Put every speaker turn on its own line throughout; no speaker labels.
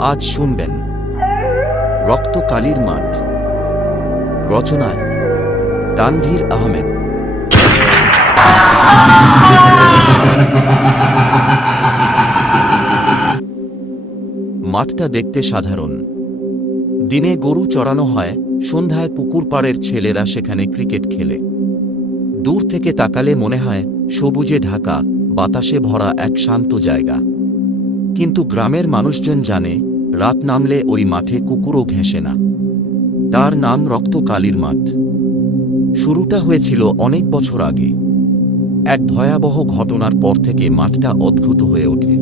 আজ শুনবেন রক্ত কালীর মাঠ। রচনায় তানভীর আহমেদ। মাঠটা দেখতে সাধারণ। দিনে গরু চড়ানো হয়, সন্ধ্যায় পুকুর পাড়ের ছেলেরা সেখানে ক্রিকেট খেলে। দূর থেকে তাকালে মনে হয়, সবুজে ঢাকা, বাতাসে ভরা এক শান্ত জায়গা। কিন্তু গ্রামের মানুষজন জানে রাত নামলে ওই মাঠে কুকুরও ঘেঁষে না। তার নাম রক্তকালীর মাঠ। শুরুটা হয়েছিল অনেক বছর আগে। এক ভয়াবহ ঘটনার পর থেকে মাঠটা অদ্ভুত হয়ে ওঠে।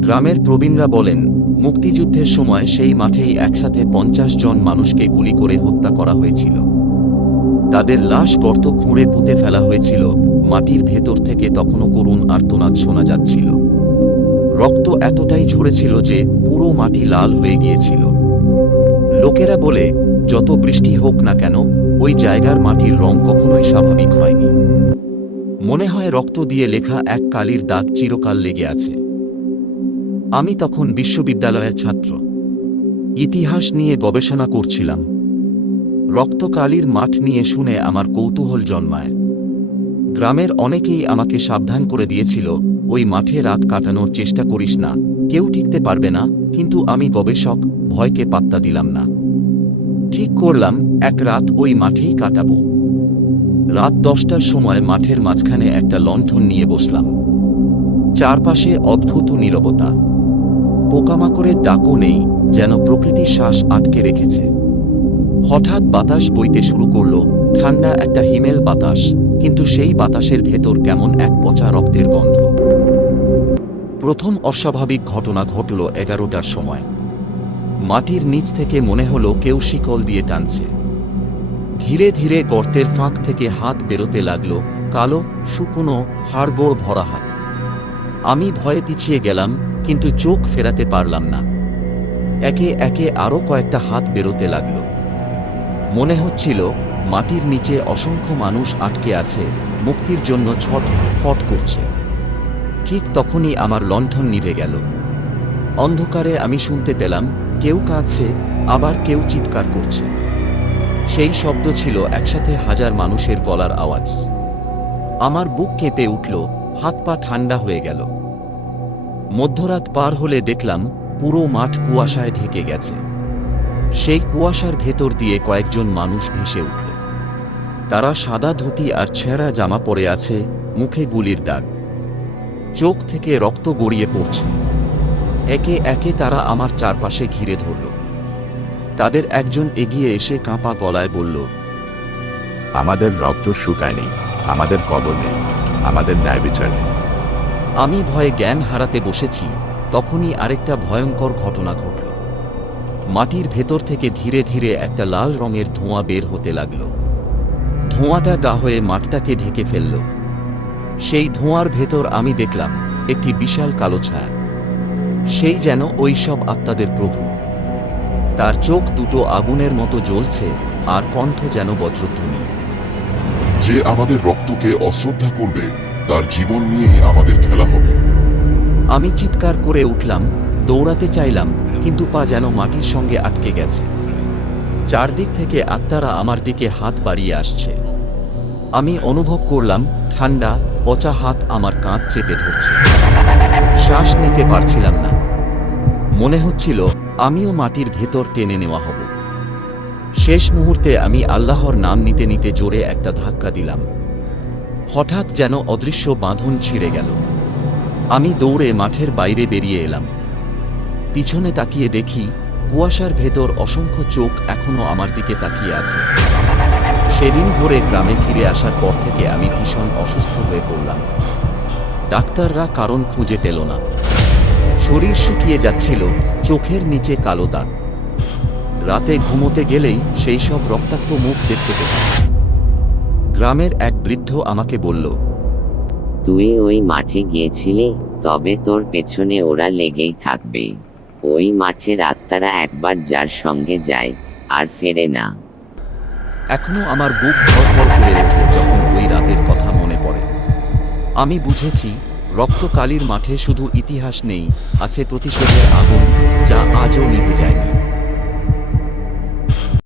গ্রামের প্রবীণরা বলেন, মুক্তিযুদ্ধের সময় সেই মাঠেই একসাথে পঞ্চাশ জন মানুষকে গুলি করে হত্যা করা হয়েছিল। তাদের লাশ গর্ত খুঁড়ে পুঁতে ফেলা হয়েছিল, মাটির ভেতর থেকে তখনও করুণ আর্তনাদ শোনা যাচ্ছিল। রক্ত এতটাই ঝরেছিল যে পুরো মাটি লাল হয়ে গিয়েছিল। লোকেরা বলে, যত বৃষ্টি হোক না কেন, ওই জায়গার মাটির রং কখনোই স্বাভাবিক হয়নি। মনে হয় রক্ত দিয়ে লেখা এক কালির দাগ চিরকাল লেগে আছে। আমি তখন বিশ্ববিদ্যালয়ের ছাত্র। ইতিহাস নিয়ে গবেষণা করছিলাম। রক্তকালীর মাঠ নিয়ে শুনে আমার কৌতূহল জন্মায়। গ্রামের অনেকেই আমাকে সাবধান করে দিয়েছিল, ওই মাঠে রাত কাটানোর চেষ্টা করিস না, কেউ টিকতে পারবে না, কিন্তু আমি গবেষক, ভয়কে পাত্তা দিলাম না। ঠিক করলাম, এক রাত ওই মাঠেই কাটাবো। রাত দশটার সময় মাঠের মাঝখানে একটা লণ্ঠন নিয়ে বসলাম। চারপাশে অদ্ভুত নীরবতা। পোকামাকড়ের ডাকও নেই, যেন প্রকৃতি শ্বাস আটকে রেখেছে। হঠাৎ বাতাস বইতে শুরু করল, ঠান্ডা একটা হিমেল বাতাস। কিন্তু সেই বাতাসের ভেতর কেমন এক পচা রক্তের গন্ধ। প্রথম অস্বাভাবিক ঘটনা ঘটল এগারোটার সময়। মাটির নিচ থেকে মনে হলো কেউ শিকল দিয়ে টানছে। ধীরে ধীরে গর্তের ফাঁক থেকে হাত বেরোতে লাগল কালো, শুকনো, হাড়গোড় ভরা হাত। আমি ভয়ে পিছিয়ে গেলাম, কিন্তু চোখ ফেরাতে পারলাম না। একে একে আরও কয়েকটা হাত বেরোতে লাগল। মনে হচ্ছিল মাটির নিচে অসংখ্য মানুষ আটকে আছে, মুক্তির জন্য ছট ফট করছে। ঠিক তখনই আমার লণ্ঠন নিভে গেল। অন্ধকারে আমি শুনতে পেলাম, কেউ কাঁদছে, আবার কেউ চিৎকার করছে। সেই শব্দ ছিল একসাথে হাজার মানুষের গলার আওয়াজ। আমার বুক কেঁপে উঠল, হাত পা ঠান্ডা হয়ে গেল। মধ্যরাত পার হলে দেখলাম, পুরো মাঠ কুয়াশায় ঢেকে গেছে। সেই কুয়াশার ভেতর দিয়ে কয়েকজন মানুষ ভেসে উঠল। তারা সাদা ধুতি আর ছেঁড়া জামা পরে আছে মুখে গুলির দাগ। চোখ থেকে রক্ত গড়িয়ে পড়ছে। একে একে তারা আমার চারপাশে ঘিরে ধরল। তাদের একজন এগিয়ে এসে কাঁপা গলায় বলল
আমাদের রক্ত শুকায়নি আমাদের কবর নেই আমাদের ন্যায় বিচার নেই।
আমি ভয়ে জ্ঞান হারাতে বসেছি তখনই আরেকটা ভয়ঙ্কর ঘটনা ঘটল। মাটির ভেতর থেকে ধীরে ধীরে একটা লাল রঙের ধোঁয়া বের হতে লাগল। ধোঁয়াটা গা হয়ে মাঠটাকে ঢেকে ফেলল। সেই ধোঁয়ার ভেতর আমি দেখলাম একটি বিশাল কালো ছায়া। সেই যেন ওই সব আত্মাদের প্রভু। তার চোখ দুটো আগুনের মতো জ্বলছে আর কণ্ঠ যেন বজ্রধ্বনি।
যে আমাদের রক্তকে অশ্রদ্ধা করবে তার জীবন নিয়েই আমাদের খেলা হবে।
আমি চিৎকার করে উঠলাম দৌড়াতে চাইলাম কিন্তু পা যেন মাটির সঙ্গে আটকে গেছে। চারদিক থেকে আত্মারা আমার দিকে হাত বাড়িয়ে আসছে। আমি অনুভব করলাম, ঠান্ডা, পচা হাত আমার কাঁধ চেপে ধরছে। শ্বাস নিতে পারছিলাম না। মনে হচ্ছিল, আমিও মাটির ভেতর টেনে নেওয়া হব। শেষ মুহূর্তে আমি আল্লাহর নাম নিতে নিতে জোরে একটা ধাক্কা দিলাম। হঠাৎ যেন অদৃশ্য বাঁধন ছিঁড়ে গেল। আমি দৌড়ে মাঠের বাইরে বেরিয়ে এলাম। পিছনে তাকিয়ে দেখি কুয়াশার ভেতর অসংখ্য চোখ এখনও আমার দিকে তাকিয়ে আছে। সেদিন ভোরে গ্রামে ফিরে আসার পর থেকে আমি ভীষণ অসুস্থ হয়ে পড়লাম। ডাক্তাররা কারণ খুঁজে পেল না। শরীর শুকিয়ে যাচ্ছিল, চোখের নিচে কালো দাগ। রাতে ঘুমোতে গেলেই সেই সব রক্তাক্ত মুখ দেখতে পেতাম গ্রামের এক বৃদ্ধ আমাকে বলল,
তুই ওই মাঠে গিয়েছিলি, তবে তোর পেছনে ওরা লেগেই থাকবে। ওই মাঠের আত্মারা একবার যার সঙ্গে যায়, আর ফেরে না।
এখনও আমার বুক ধরফর করে ওঠে যখন ওই রাতের কথা মনে পড়ে। আমি বুঝেছি, রক্তকালীর মাঠে শুধু ইতিহাস নেই, আছে প্রতিশোধের আগুন যা